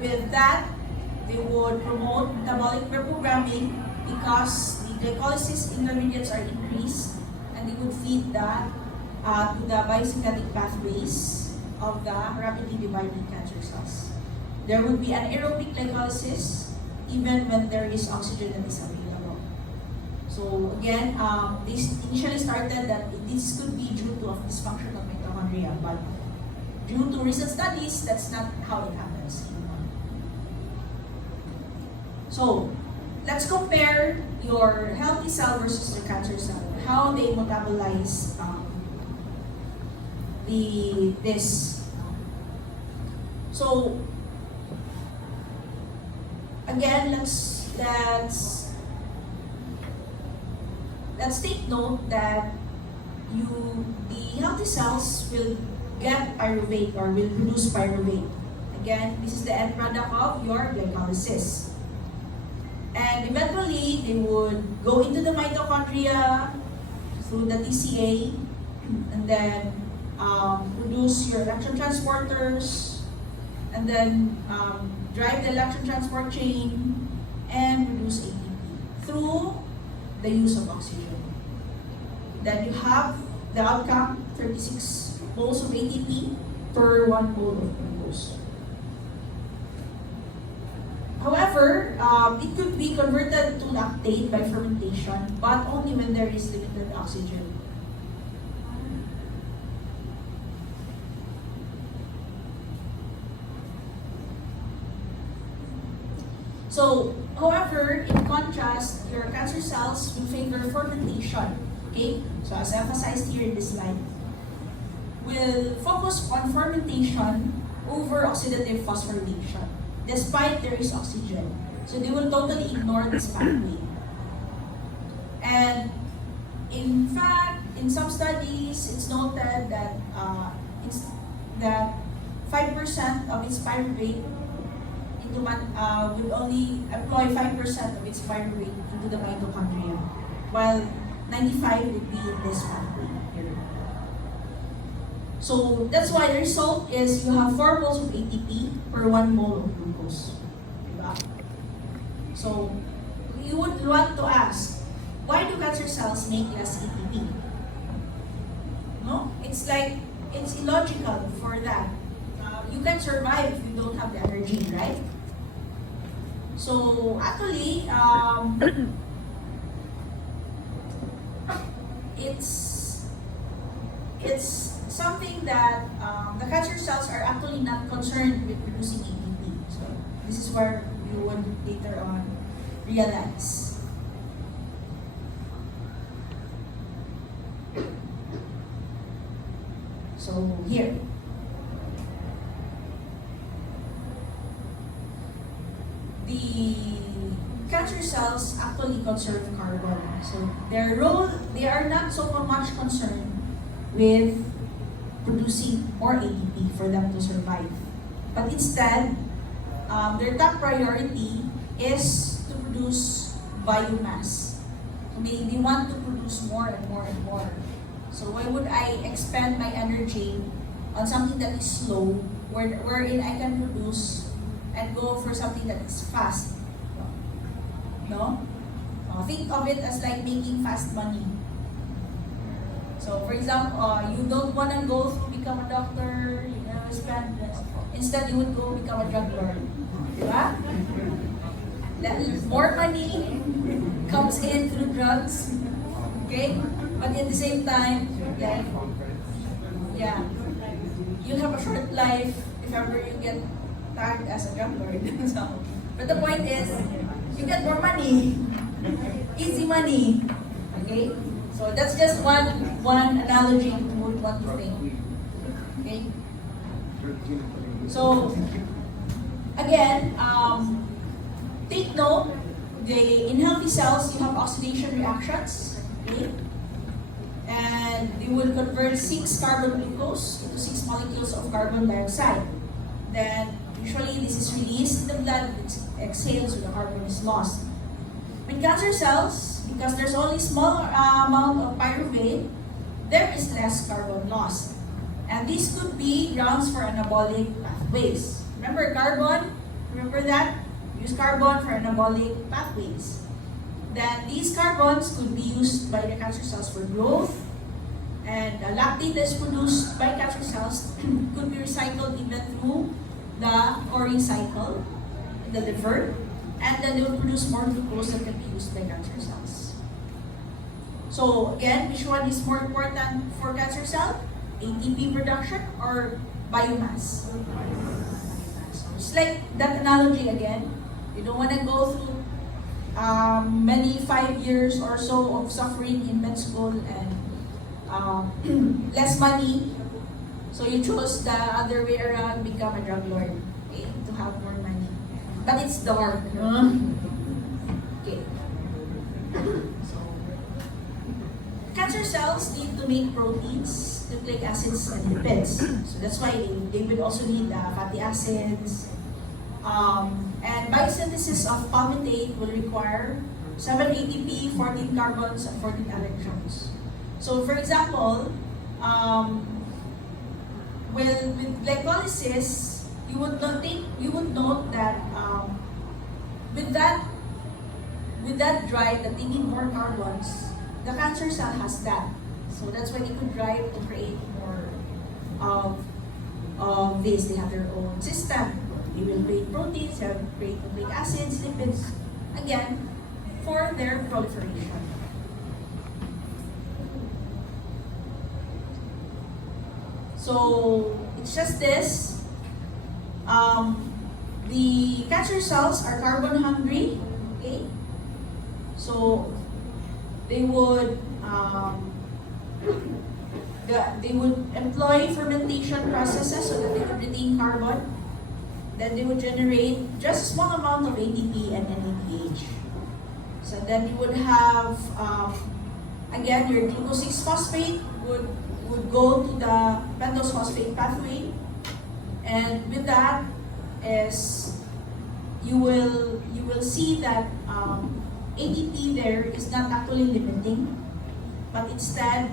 with that, they would promote metabolic reprogramming because the glycolysis intermediates are increased and they would feed that to the biosynthetic pathways of the rapidly dividing cancer cells. There would be anaerobic glycolysis even when there is oxygen that is available. So again, this initially started that this could be due to a dysfunction of mitochondria, but due to recent studies, that's not how it happens. So let's compare your healthy cell versus the cancer cell, how they metabolize this. So again, let's take note that the healthy cells will get pyruvate or will produce pyruvate. Again, this is the end product of your glycolysis. And eventually, they would go into the mitochondria through the TCA and then produce your electron transporters and then drive the electron transport chain and produce ATP through the use of oxygen. Then you have the outcome, 36 moles of ATP per 1 mole of glucose. However, it could be converted to lactate by fermentation, but only when there is limited oxygen. So, however, in contrast, your cancer cells will favor fermentation. Okay? So, as emphasized here in this slide, will focus on fermentation over oxidative phosphorylation, despite there is oxygen. So, they will totally ignore this pathway. And in fact, in some studies, it's noted that 5% of its pyruvate will only employ 5% of its pyruvate into the mitochondria, while 95 would be in this pathway here. So that's why the result is you have 4 moles of ATP per 1 mole of glucose. Diba? So you would want to ask, why do cancer cells make less ATP? No? It's illogical for that. You can survive if you don't have the energy, right? So actually, it's something that the cancer cells are actually not concerned with producing ATP. So this is where you would later on realize. So here. the cancer cells actually conserve carbon. So their role, they are not so much concerned with producing more ATP for them to survive. But instead, their top priority is to produce biomass. So they want to produce more and more and more. So why would I expend my energy on something that is slow, wherein I can produce and go for something that is fast? No? Think of it as like making fast money. So for example, you don't want to go through become a doctor, you know, spend this. Instead, you would go become a drug lord. Diba? More money comes in through drugs. Okay? But at the same time, you'll have a short life if ever you get tagged as a drug lord. So, but the point is, you get more money. Easy money. Okay? So that's just one analogy to what you think. Okay? So, again, take note, in healthy cells, you have oxidation reactions. Okay? And they will convert 6 carbon glucose into 6 molecules of carbon dioxide. Then, usually this is released in the blood, it exhales, so the carbon is lost. In cancer cells, because there's only small amount of pyruvate, there is less carbon lost. And these could be grounds for anabolic pathways. Remember carbon? Remember that? Use carbon for anabolic pathways. Then these carbons could be used by the cancer cells for growth. And the lactate that is produced by cancer cells could be recycled even through the Cori cycle in the liver. And then they will produce more glucose that can be used by cancer cells. So again, which one is more important for cancer cell? ATP production or biomass? It's like that analogy again. You don't want to go through many 5 years or so of suffering in med school and less money. So you chose the other way around, become a drug lord, okay, to have more money. But it's dark. Okay. Cancer cells need to make proteins, nucleic acids, and lipids. So that's why they will also need fatty acids. And biosynthesis of palmitate will require 7 ATP, 14 carbons, and 14 electrons. So for example, with glycolysis, you would note that with that drive that they need more carbons, the cancer cell has that. So that's why they could drive to create more of this. They have their own system. They will create proteins, they will create nucleic acids, lipids, again, for their proliferation. So it's just this. The cancer cells are carbon hungry. Okay, so they would employ fermentation processes so that they could retain carbon. Then they would generate just a small amount of ATP and NADH. So then you would have again your glucose 6-phosphate would go to the pentose phosphate pathway, and with that is you will see that ATP there is not actually limiting, but instead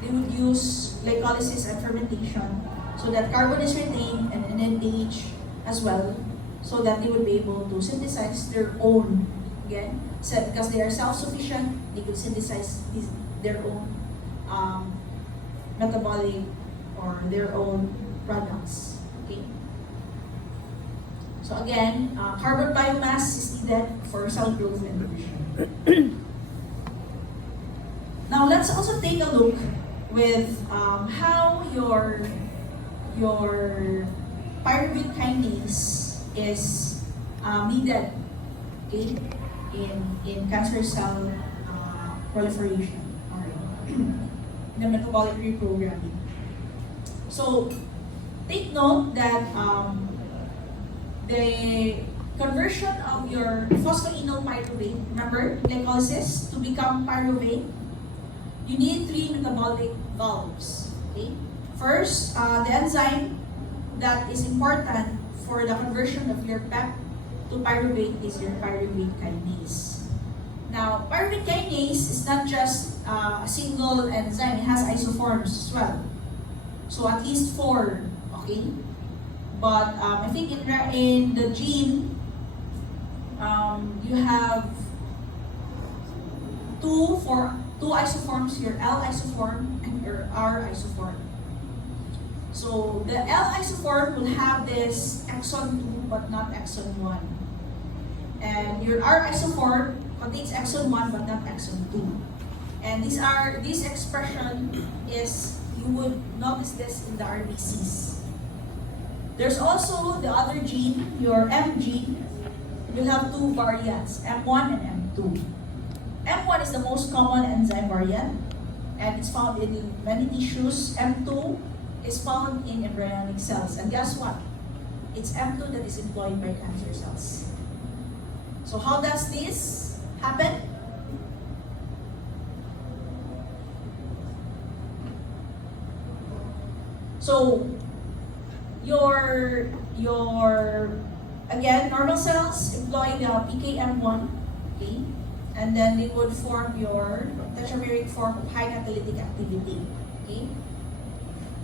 they would use glycolysis and fermentation so that carbon is retained and NADH as well, so that they would be able to synthesize their own, again, because they are self-sufficient, they could synthesize their own metabolic or their own products. Okay. So again, carbon biomass is needed for cell growth and division. Now let's also take a look with how your pyruvate kinase is needed, okay, in cancer cell proliferation or the metabolic reprogramming. So take note that the conversion of your phosphoenol pyruvate, remember, glycolysis, to become pyruvate, you need 3 metabolic valves. Okay? First, the enzyme that is important for the conversion of your PEP to pyruvate is your pyruvate kinase. Now, pyruvate kinase is not just a single enzyme, it has isoforms as well. So at least 4, okay? But I think in the gene, you have two isoforms, your L isoform and your R isoform. So the L isoform will have this exon 2 but not exon 1. And your R isoform contains exon 1 but not exon 2. And this expression is, you would notice this in the RBCs. There's also the other gene, your M gene. You'll have 2 variants, M1 and M2. M1 is the most common enzyme variant, and it's found in many tissues. M2 is found in embryonic cells. And guess what? It's M2 that is employed by cancer cells. So how does this happen? So your again, normal cells employ the PKM1, okay? And then they would form your tetrameric form of high catalytic activity, okay?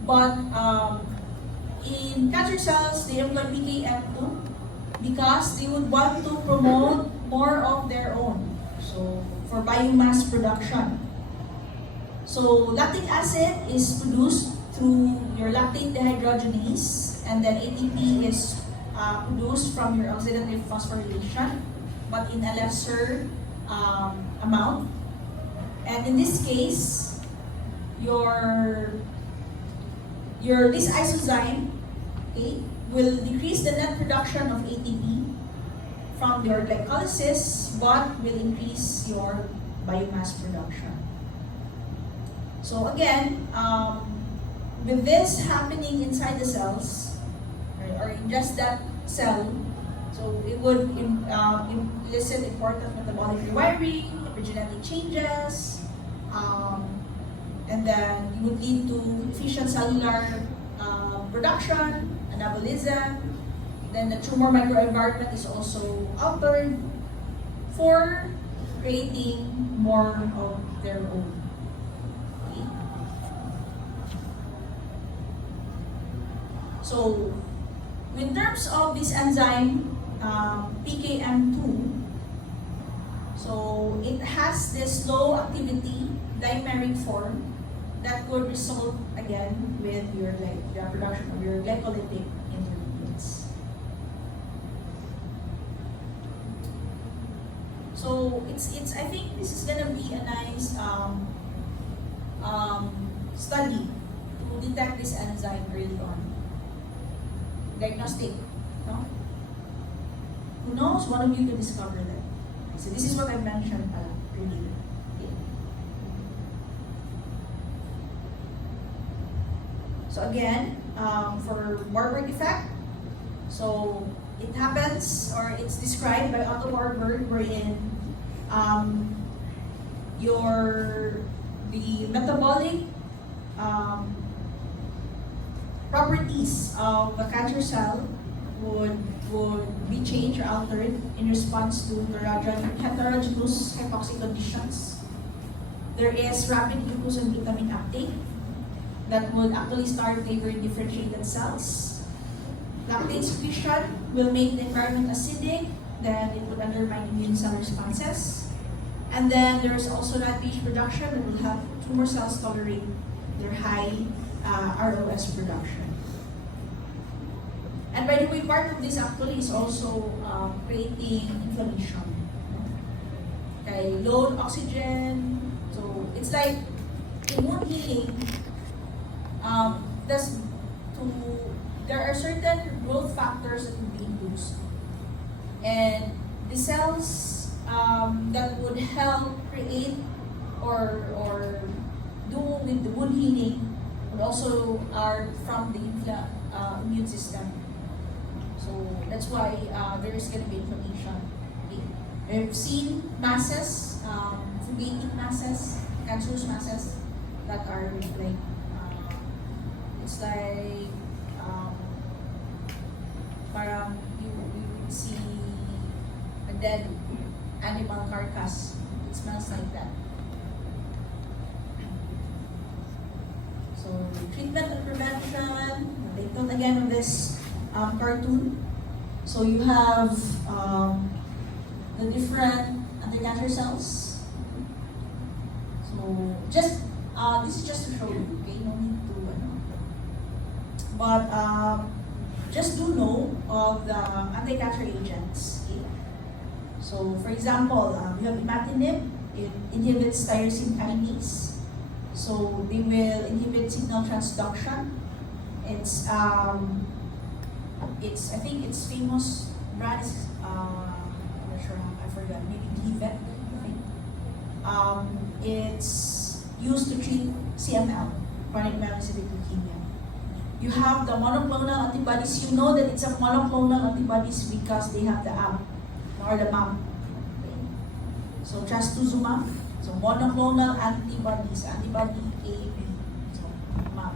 But in cancer cells, they employ PKM2 because they would want to promote more of their own, so for biomass production. So lactic acid is produced through your lactate dehydrogenase, and then ATP is produced from your oxidative phosphorylation, but in a lesser amount. And in this case, this isozyme, okay, will decrease the net production of ATP from your glycolysis, but will increase your biomass production. So again, with this happening inside the cells, or in just that cell, so it would elicit important metabolic rewiring, epigenetic changes, and then it would lead to efficient cellular production, anabolism. Then the tumor microenvironment is also altered for creating more of their own. Okay. So, in terms of this enzyme, PKM2, so it has this low activity dimeric form that could result again with your the production of your glycolytic intermediates. So it's I think this is gonna be a nice study to detect this enzyme early on. Diagnostic, no? Who knows? One of you can discover that. So this is what I mentioned earlier. Okay. So again, for Warburg effect, so it happens, or it's described by Otto Warburg, wherein the metabolic properties of a cancer cell would be changed or altered in response to heterogeneous hypoxic conditions. There is rapid glucose and vitamin uptake that would actually start favoring differentiated cells. Lactate secretion will make the environment acidic, then it would undermine immune cell responses. And then there is also NADPH production that will help tumor cells tolerate their high ROS production. And by the way, part of this actually is also creating inflammation. Okay, low oxygen. So it's like immune healing. There are certain growth factors that will be induced, and the cells that would help create or do with the wound healing would also are from the immune system. So that's why there is going to be information. Okay? We've seen masses, fugating masses, cancerous masses that are like, it's like, parang you would see a dead animal carcass. It smells like that. So treatment and prevention. Take note again of this cartoon. So you have the different anti-cancer cells. So just this is just to show you. Okay, no need to. But just do know of the anti-cancer agents. Okay? So for example, you have imatinib. It inhibits tyrosine kinase. So they will inhibit signal transduction. It's I think its famous brand is I'm not sure, I forgot, maybe Gleevec, I think. It's used to treat CML, chronic myelocytic leukemia. You have the monoclonal antibodies. You know that it's a monoclonal antibodies because they have the AMP or the MAP. Okay. So trastuzumab. So monoclonal antibodies, antibody A, B, so MAP.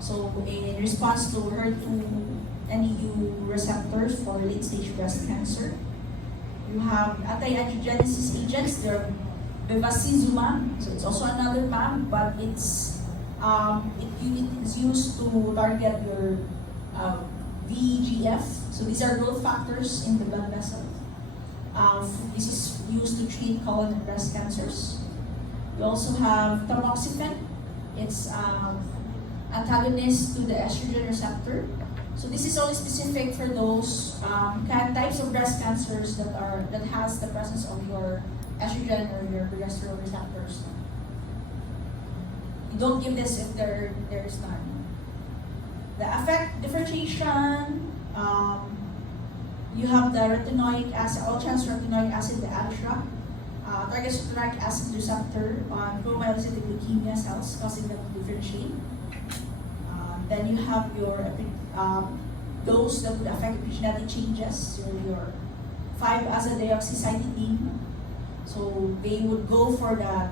So in response to HER2 NEU receptors for late-stage breast cancer, you have anti-angiogenesis agents. They're bevacizumab. So it's also another MAP, but it is used to target your VEGF. So these are growth factors in the blood vessel. This is used to treat colon and breast cancers. We also have tamoxifen. It's antagonist to the estrogen receptor. So this is only specific for those types of breast cancers that has the presence of your estrogen or your progesterone receptors. You don't give this if there is none. The effect differentiation. You have the retinoic acid, all-trans retinoic acid, the ADRA, targets retinoic acid receptor on promyelocytic leukemia cells, causing them to differentiate. Then you have your those that would affect epigenetic changes, so your 5-azadeoxycytidine. So they would go for the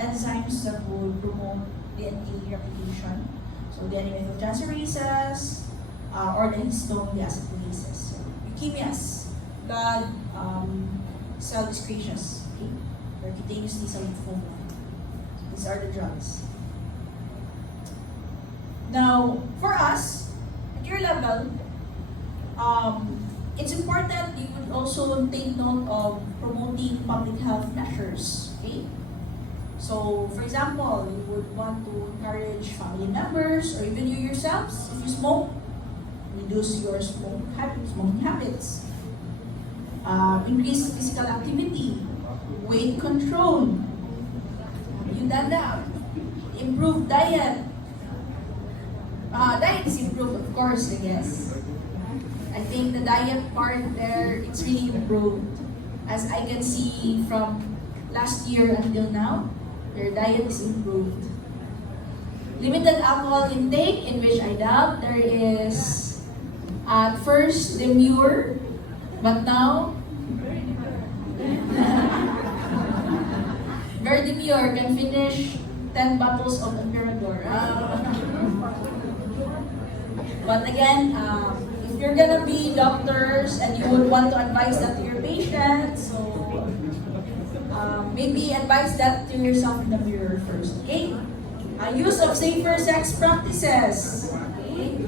enzymes that would promote DNA replication. So the methyltransferases or the histone deacetylases. So leukemias, blood cell discretions, okay? Or cutaneous T-cell lymphoma. These are the drugs. Now, for us, at your level, it's important you would also take note of promoting public health measures, okay? So, for example, you would want to encourage family members or even you yourselves, if you smoke, reduce your smoking habits. Increase physical activity, weight control. You done that. Improve diet. Diet is improved, of course, I guess. I think the diet part there, it's really improved. As I can see from last year until now, your diet is improved. Limited alcohol intake, in which I doubt there is at first demure, but now very demure, can finish 10 bottles of Emperador. But again, if you're gonna be doctors and you would want to advise that to your patients, so maybe advise that to yourself in the mirror first, okay? Use of safer sex practices, okay?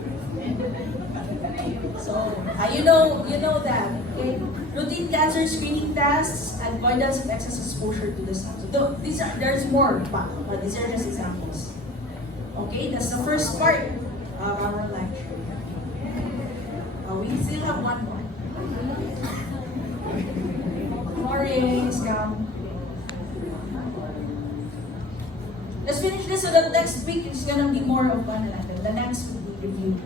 So, you know that, okay? Routine cancer screening tests, avoidance of excess exposure to the sun. So there's more, but these are just examples. Okay, that's the first part of our lecture. We still have one more. Mornings, come. Let's finish this so that next week is gonna be more of the next week we review.